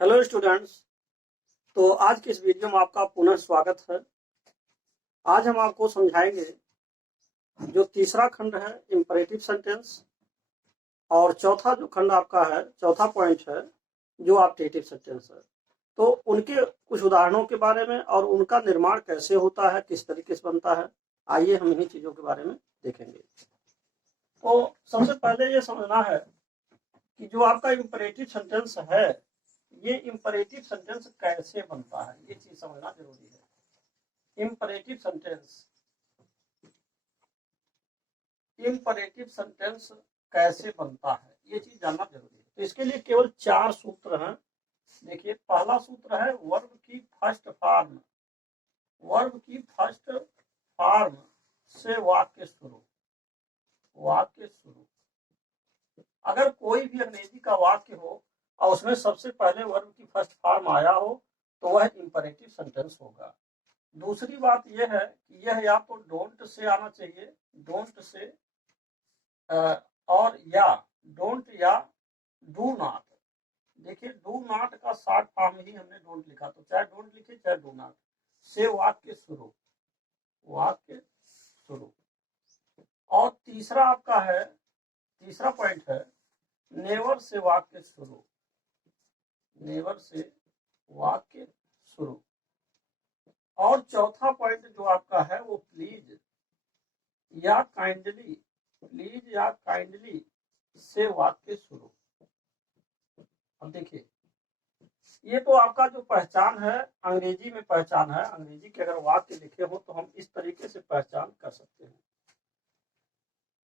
Hello students. तो आज के इस वीडियो में आपका पुनः स्वागत है। आज हम आपको समझाएंगे जो तीसरा खंड है इंपरेटिव सेंटेंस, और चौथा जो खंड आपका है, चौथा पॉइंट है जो ऑप्टेटिव सेंटेंस है। तो उनके कुछ उदाहरणों के बारे में और उनका निर्माण कैसे होता है, किस तरीके से बनता है, आइए हम इन्हीं चीजों के बारे में देखेंगे। तो सबसे पहले ये समझना है कि जो आपका इंपरेटिव सेंटेंस है, ये इंपरेटिव सेंटेंस कैसे बनता है, ये चीज समझना जरूरी है। इंपरेटिव सेंटेंस कैसे बनता है, ये चीज जानना जरूरी है। तो इसके लिए केवल 4 सूत्र हैं। देखिए, पहला सूत्र है वर्ब की फर्स्ट फॉर्म। वर्ब की फर्स्ट फॉर्म से वाक्य शुरू। अगर कोई भी अंग्रेजी का वाक्य हो और उसमें सबसे पहले वर्ब की फर्स्ट फॉर्म आया हो तो वह इंपरेटिव सेंटेंस होगा। दूसरी बात यह है कि यह या तो डोंट से आना चाहिए, डोंट से, और या डोंट या डू नॉट। देखिए, डू नॉट का शॉर्ट फॉर्म ही हमने डोंट लिखा, तो चाहे डोंट लिखे चाहे डू नॉट से वाक्य शुरू। और तीसरा आपका है, तीसरा पॉइंट है नेवर से वाक्य शुरू। नेवर से वाक्य शुरू। और चौथा पॉइंट जो आपका है वो प्लीज या काइंडली, प्लीज या काइंडली से वाक्य शुरू। अब देखिए, ये तो आपका जो पहचान है, अंग्रेजी में पहचान है। अंग्रेजी के अगर वाक्य लिखे हो तो हम इस तरीके से पहचान कर सकते हैं।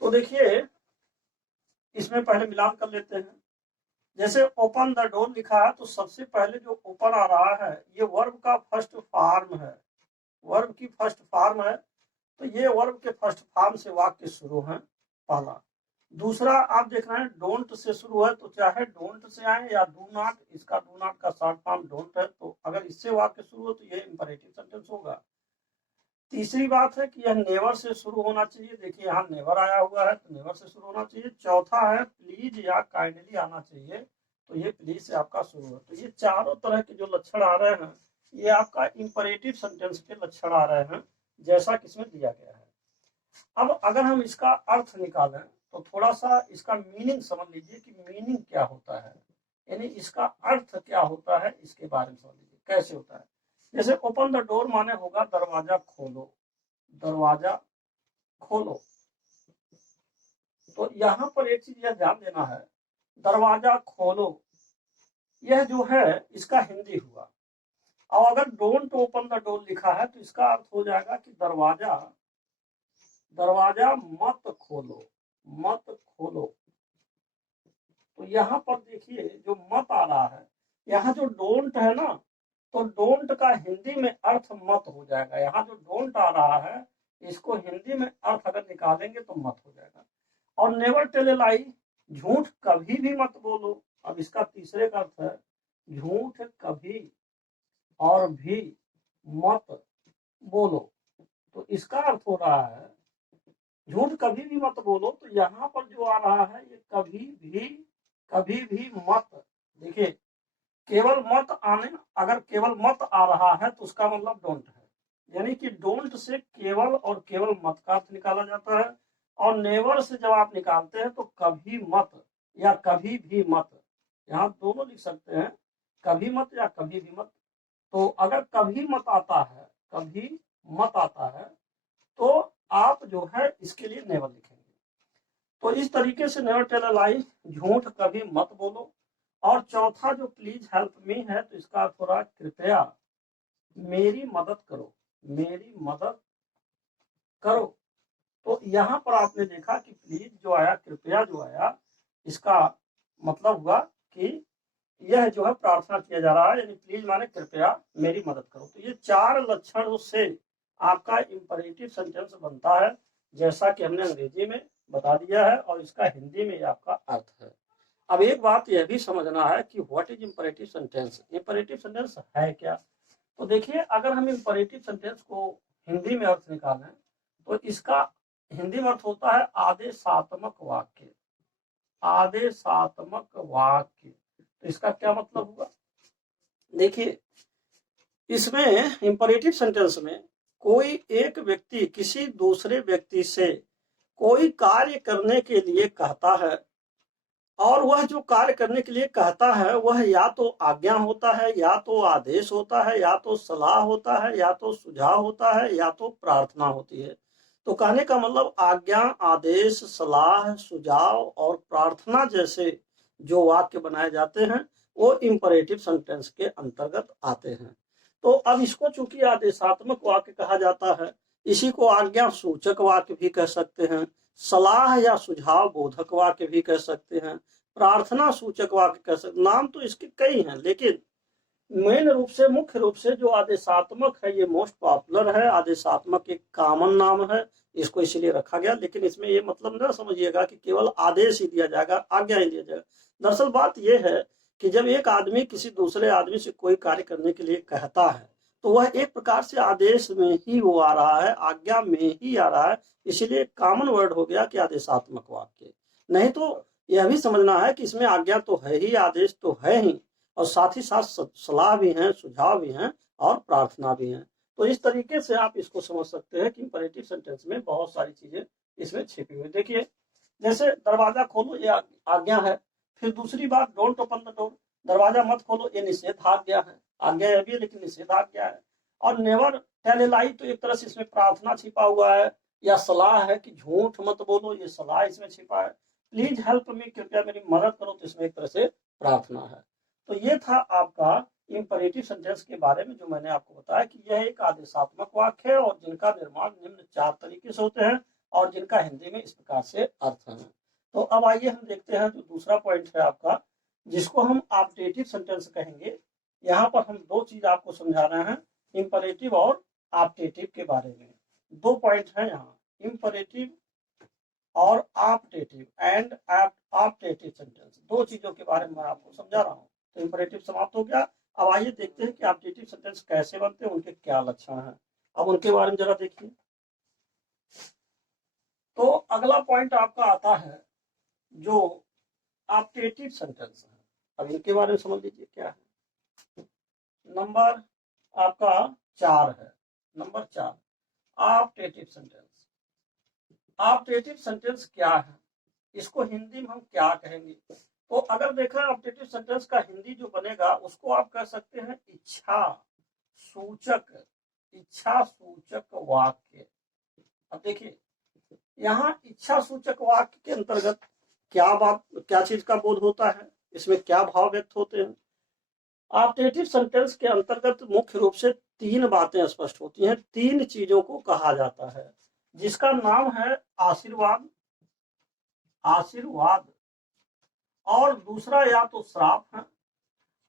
तो देखिए, इसमें पहले मिलान कर लेते हैं। जैसे ओपन द डोर लिखा है तो सबसे पहले जो ओपन आ रहा है ये वर्ब का फर्स्ट फॉर्म है, वर्ब की फर्स्ट फॉर्म है। तो ये वर्ब के फर्स्ट फॉर्म से वाक्य शुरू है, पहला। दूसरा आप देख रहे हैं डोंट से शुरू है, तो चाहे डोंट से आए या डू नॉट, इसका डू नॉट का शॉर्ट फॉर्म डोंट है, तो अगर इससे वाक्य शुरू हो तो ये इंपरेटिव सेंटेंस होगा। तीसरी बात है कि यह नेवर से शुरू होना चाहिए। देखिए, यहाँ नेवर आया हुआ है तो नेवर से शुरू होना चाहिए। चौथा है प्लीज या काइंडली आना चाहिए, तो ये प्लीज से आपका शुरू है। तो ये चारों तरह के जो लक्षण आ रहे हैं ये आपका इंपरेटिव सेंटेंस के लक्षण आ रहे हैं, जैसा कि इसमें दिया गया है। अब अगर हम इसका अर्थ निकालें तो थोड़ा सा इसका मीनिंग समझ लीजिए कि मीनिंग क्या होता है, यानी इसका अर्थ क्या होता है, इसके बारे में समझ लीजिए कैसे होता है। जैसे ओपन द डोर माने होगा दरवाजा खोलो, दरवाजा खोलो। तो यहाँ पर एक चीज यह ध्यान देना है, दरवाजा खोलो यह जो है इसका हिंदी हुआ। और अगर डोंट ओपन द डोर लिखा है तो इसका अर्थ हो जाएगा कि दरवाजा, दरवाजा मत खोलो, मत खोलो। तो यहाँ पर देखिए जो मत आ रहा है, यहाँ जो डोंट है ना, तो डोंट का हिंदी में अर्थ मत हो जाएगा। यहाँ जो डोंट आ रहा है इसको हिंदी में अर्थ अगर निकालेंगे तो मत हो जाएगा। और नेवर टेल ए लाई, झूठ कभी भी मत बोलो। अब इसका तीसरे का अर्थ है झूठ कभी और भी मत बोलो। तो इसका अर्थ हो रहा है झूठ कभी भी मत बोलो। तो यहाँ पर जो आ रहा है ये कभी भी मत। देखिए, केवल मत आने, अगर केवल मत आ रहा है तो उसका मतलब डोंट है, यानी कि डोंट से केवल और केवल मत का अर्थ निकाला जाता है। और नेवर से जब आप निकालते हैं तो कभी मत या कभी भी मत, यहाँ दोनों लिख सकते हैं, कभी मत या कभी भी मत। तो अगर कभी मत आता है, कभी मत आता है, तो आप जो है इसके लिए नेवर लिखेंगे। तो इस तरीके से नेवर टेल अ लाई, झूठ कभी मत बोलो। और चौथा जो प्लीज हेल्प मी है, तो इसका अर्थ हो रहा है कृपया मेरी मदद करो, मेरी मदद करो। तो यहाँ पर आपने देखा कि प्लीज जो आया, कृपया जो आया, इसका मतलब हुआ कि यह जो है प्रार्थना किया जा रहा है, यानी प्लीज माने कृपया मेरी मदद करो। तो ये 4 लक्षणों से आपका इंपरेटिव सेंटेंस बनता है, जैसा कि हमने अंग्रेजी में बता दिया है, और इसका हिंदी में आपका अर्थ है। अब एक बात यह भी समझना है कि what is imperative sentence, imperative sentence है क्या। तो देखिए, अगर हम इंपरेटिव सेंटेंस को हिंदी में अर्थ निकालें तो इसका हिंदी में अर्थ होता है आदेशात्मक वाक्य, आदेशात्मक वाक्य। तो इसका क्या मतलब हुआ, देखिए, इसमें इंपरेटिव सेंटेंस में कोई एक व्यक्ति किसी दूसरे व्यक्ति से कोई कार्य करने के लिए कहता है, और वह जो कार्य करने के लिए कहता है वह या तो आज्ञा होता है, या तो आदेश होता है, या तो सलाह होता है, या तो सुझाव होता है, या तो प्रार्थना होती है। तो कहने का मतलब आज्ञा, आदेश, सलाह, सुझाव और प्रार्थना जैसे जो वाक्य बनाए जाते हैं वो इंपरेटिव सेंटेंस के अंतर्गत आते हैं। तो अब इसको चूंकि आदेशात्मक वाक्य कहा जाता है, इसी को आज्ञा सूचक वाक्य भी कह सकते हैं, सलाह या सुझाव बोधक वाक्य भी कह सकते हैं, प्रार्थना सूचक वाक्य कह सकते। नाम तो इसके कई हैं, लेकिन मेन रूप से, मुख्य रूप से जो आदेशात्मक है ये मोस्ट पॉपुलर है। आदेशात्मक एक कॉमन नाम है, इसको इसलिए रखा गया। लेकिन इसमें ये मतलब ना समझिएगा कि केवल आदेश ही दिया जाएगा, आज्ञा ही दिया जाएगा। दरअसल बात यह है कि जब एक आदमी किसी दूसरे आदमी से कोई कार्य करने के लिए कहता है तो वह एक प्रकार से आदेश में ही वो आ रहा है, आज्ञा में ही आ रहा है। इसीलिए कॉमन वर्ड हो गया कि आदेशात्मक वाक्य। नहीं तो यह भी समझना है कि इसमें आज्ञा तो है ही, आदेश तो है ही, और साथ ही साथ सलाह भी है, सुझाव भी हैं और प्रार्थना भी है। तो इस तरीके से आप इसको समझ सकते हैं कि इंपरेटिव सेंटेंस में बहुत सारी चीजें इसमें छिपी हुई। देखिए, जैसे दरवाजा खोलो ये आज्ञा है, फिर दूसरी बात डोंट ओपन द डोर, दरवाजा मत खोलो ये निषेधाज्ञा है। आज्ञा है भी लेकिन निषेधाज्ञा है। और नेवर टेल ए लाई, तो एक तरह से इसमें प्रार्थना छिपा हुआ है, या सलाह है कि झूठ मत बोलो, ये सलाह इसमें छिपा है। प्लीज हेल्प मी, कृपया मेरी मदद करो, तो इसमें एक तरह से प्रार्थना है। तो ये था आपका इंपरेटिव सेंटेंस के बारे में, जो मैंने आपको बताया कि यह एक आदेशात्मक वाक्य है और जिनका निर्माण निम्न 4 तरीके से होते हैं और जिनका हिंदी में इस प्रकार से अर्थ है। तो अब आइए हम देखते हैं जो दूसरा पॉइंट है आपका, जिसको हम ऑप्टेटिव सेंटेंस कहेंगे। यहाँ पर हम 2 चीज आपको समझा रहे हैं, इंपरेटिव और ऑप्टेटिव के बारे में। 2 पॉइंट है यहाँ, इंपरेटिव और ऑप्टेटिव एंड ऑप्टेटिव सेंटेंस। 2 चीजों के बारे में मैं आपको समझा रहा हूँ। तो इंपरेटिव समाप्त हो गया। अब आइए देखते हैं कि ऑप्टेटिव सेंटेंस कैसे बनते हैं, उनके क्या लक्षण हैं। अब उनके बारे में जरा देखिए। तो अगला पॉइंट आपका आता है जो ऑप्टेटिव सेंटेंस है। अब इनके बारे में समझ लीजिए क्या है। नंबर आपका 4 है, number 4 optative sentence. Optative sentence क्या है, इसको हिंदी में हम क्या कहेंगे? तो अगर देखा ऑप्टेटिव सेंटेंस का हिंदी जो बनेगा उसको आप कह सकते हैं इच्छा सूचक, इच्छा सूचक वाक्य। अब देखिए, यहाँ इच्छा सूचक वाक्य के अंतर्गत क्या चीज का बोध होता है, इसमें क्या भाव व्यक्त होते हैं। ऑप्टेटिव सेंटेंस के अंतर्गत मुख्य रूप से 3 बातें स्पष्ट होती हैं, 3 चीजों को कहा जाता है, जिसका नाम है आशीर्वाद, आशीर्वाद, और दूसरा या तो श्राप है,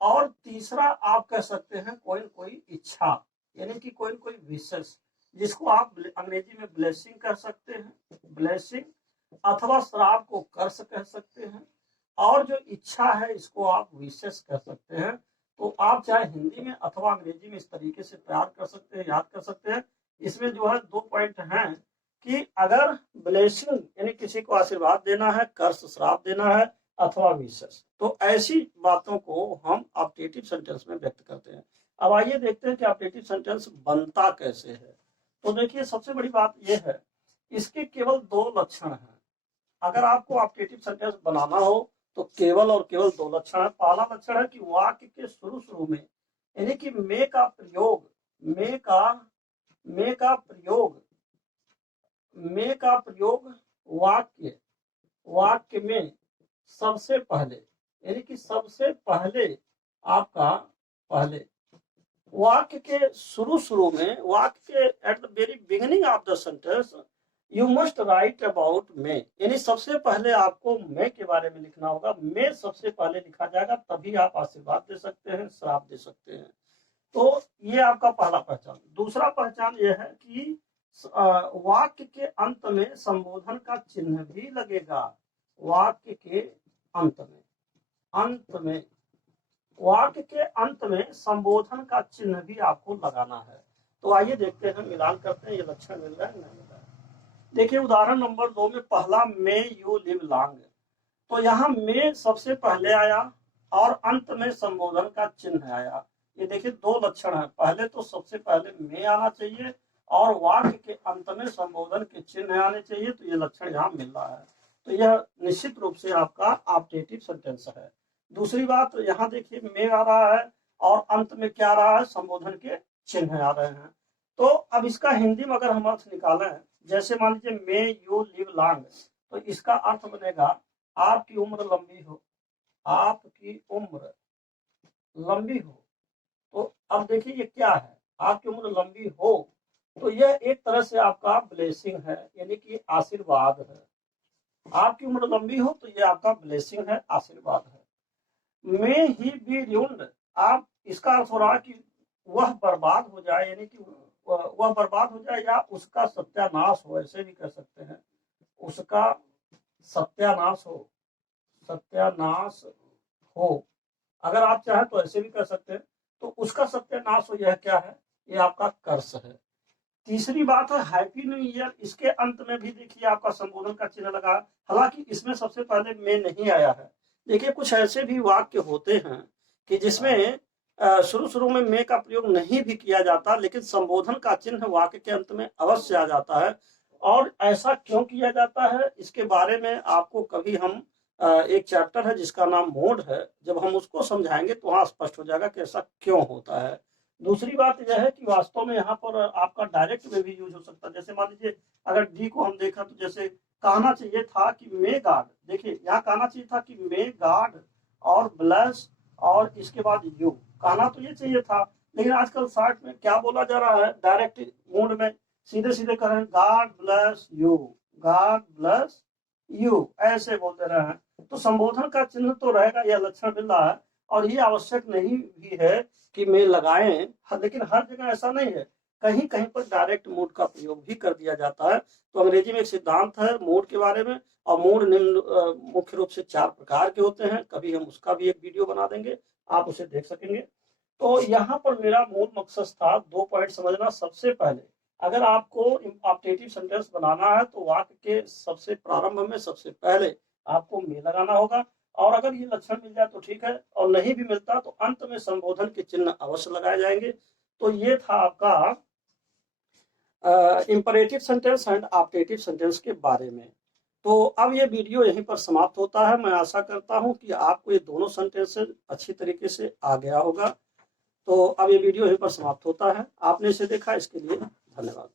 और तीसरा आप कह सकते हैं कोई कोई इच्छा, यानी कि कोई कोई विशेष, जिसको आप अंग्रेजी में ब्लेसिंग कह सकते हैं, ब्लेसिंग, अथवा श्राप को कर्स कह सकते हैं, और जो इच्छा है इसको आप विशेष कह सकते हैं। तो आप चाहे हिंदी में अथवा अंग्रेजी में इस तरीके से तैयार कर सकते हैं, याद कर सकते हैं। इसमें जो है 2 पॉइंट हैं कि अगर ब्लेसिंग यानी किसी को आशीर्वाद देना है, कर्स श्राप देना है, अथवा विशेष, तो ऐसी बातों को हम ऑप्टेटिव सेंटेंस में व्यक्त करते हैं। अब आइए देखते हैं कि ऑप्टेटिव सेंटेंस बनता कैसे है। तो देखिए, सबसे बड़ी बात यह है, इसके केवल 2 लक्षण हैं। अगर आपको ऑप्टेटिव सेंटेंस बनाना हो तो केवल और केवल 2 लक्षण है। पहला लक्षण है कि वाक्य के शुरू में, यानी कि मे का प्रयोग, मे का प्रयोग वाक्य में सबसे पहले, यानी कि सबसे पहले आपका पहले वाक्य के शुरू में, वाक्य के at the very beginning of the sentence you must write about me, यानी सबसे पहले आपको मे के बारे में लिखना होगा। मे सबसे पहले लिखा जाएगा, तभी आप आशीर्वाद दे सकते हैं, श्राप दे सकते हैं। तो ये आपका पहला पहचान। दूसरा पहचान यह है कि वाक्य के अंत में संबोधन का चिन्ह भी लगेगा। वाक्य के अंत में वाक्य के अंत में संबोधन का चिन्ह भी आपको लगाना है। तो आइए देखते हैं, मिलान करते हैं, ये लक्षण मिल रहा है नहीं मिल रहा है। देखिए, उदाहरण नंबर 2 में पहला मे यू लिव लॉन्ग, तो यहाँ मे सबसे पहले आया और अंत में संबोधन का चिन्ह आया। ये देखिए दो लक्षण है, पहले तो सबसे पहले में आना चाहिए और वाक्य के अंत में संबोधन के चिन्ह आने चाहिए, तो ये लक्षण यहाँ मिल रहा है, तो यह निश्चित रूप से आपका ऑप्टेटिव सेंटेंस है। दूसरी बात यहाँ देखिए में आ रहा है और अंत में क्या आ रहा है, संबोधन के चिन्ह आ रहे हैं। तो अब इसका हिंदी में अगर हम अर्थ निकालें, जैसे मान लीजिए मे यू लिव लॉन्ग, तो इसका अर्थ बनेगा आपकी उम्र लंबी हो, आपकी उम्र लंबी हो। तो अब देखिए ये क्या है, आपकी उम्र लंबी हो, तो यह एक तरह से आपका ब्लेसिंग है, यानी कि आशीर्वाद है। आपकी उम्र लंबी हो तो ये आपका ब्लेसिंग है, आशीर्वाद है। मे ही बी रूइंड, आप इसका अर्थ हो रहा है कि वह बर्बाद हो जाए, यानी कि वह बर्बाद हो जाए या उसका सत्यानाश हो, ऐसे भी कह सकते हैं, उसका सत्यानाश हो, सत्यानाश हो, अगर आप चाहें तो ऐसे भी कह सकते हैं। तो उसका सत्यानाश हो, यह क्या है, ये आपका कर्स है। तीसरी बात है हैप्पी न्यू ईयर, इसके अंत में भी देखिए आपका संबोधन का चिन्ह लगा, हालांकि इसमें सबसे पहले में नहीं आया है। देखिए कुछ ऐसे भी वाक्य होते हैं कि जिसमें शुरू में में का प्रयोग नहीं भी किया जाता, लेकिन संबोधन का चिन्ह वाक्य के अंत में अवश्य आ जाता है। और ऐसा क्यों किया जाता है, इसके बारे में आपको कभी हम एक चैप्टर है जिसका नाम मोड है, जब हम उसको समझाएंगे तो वहां स्पष्ट हो जाएगा कि ऐसा क्यों होता है। दूसरी बात यह है कि वास्तव में यहाँ पर आपका डायरेक्ट में भी यूज हो सकता है। जैसे मान लीजिए अगर डी को हम देखा तो जैसे कहना चाहिए था कि मे गॉड, देखिए यहाँ कहना चाहिए था कि मे गॉड और ब्लेस और इसके बाद यू, कहना तो ये चाहिए था, लेकिन आजकल शॉर्ट में क्या बोला जा रहा है, डायरेक्ट मोड में सीधे सीधे कह रहे हैं God bless you, God bless you, ऐसे बोल दे रहे हैं। तो संबोधन का चिन्ह तो रहेगा, यह लक्षण मिल रहा है, और ये आवश्यक नहीं भी है कि में लगाएं, लेकिन हर जगह ऐसा नहीं है, कहीं कहीं पर डायरेक्ट मोड का प्रयोग भी कर दिया जाता है। तो अंग्रेजी में एक सिद्धांत है मोड के बारे में, और मोड निम्न मुख्य रूप से 4 प्रकार के होते हैं, कभी हम उसका भी एक वीडियो बना देंगे, आप उसे देख सकेंगे। तो यहाँ पर मेरा मूल मकसद था 2 पॉइंट समझना। सबसे पहले अगर आपको ऑप्टेटिव सेंटेंस बनाना है तो वाक्य के सबसे प्रारंभ में सबसे पहले आपको में लगाना होगा, और अगर ये लक्षण मिल जाए तो ठीक है, और नहीं भी मिलता तो अंत में संबोधन के चिन्ह अवश्य लगाए जाएंगे। तो ये था आपका imperative sentence and optative sentence के बारे में। तो अब ये वीडियो यहीं पर समाप्त होता है। मैं आशा करता हूं कि आपको ये दोनों सेंटेंसेस अच्छी तरीके से आ गया होगा। तो अब ये वीडियो यहीं पर समाप्त होता है। आपने इसे देखा, इसके लिए धन्यवाद।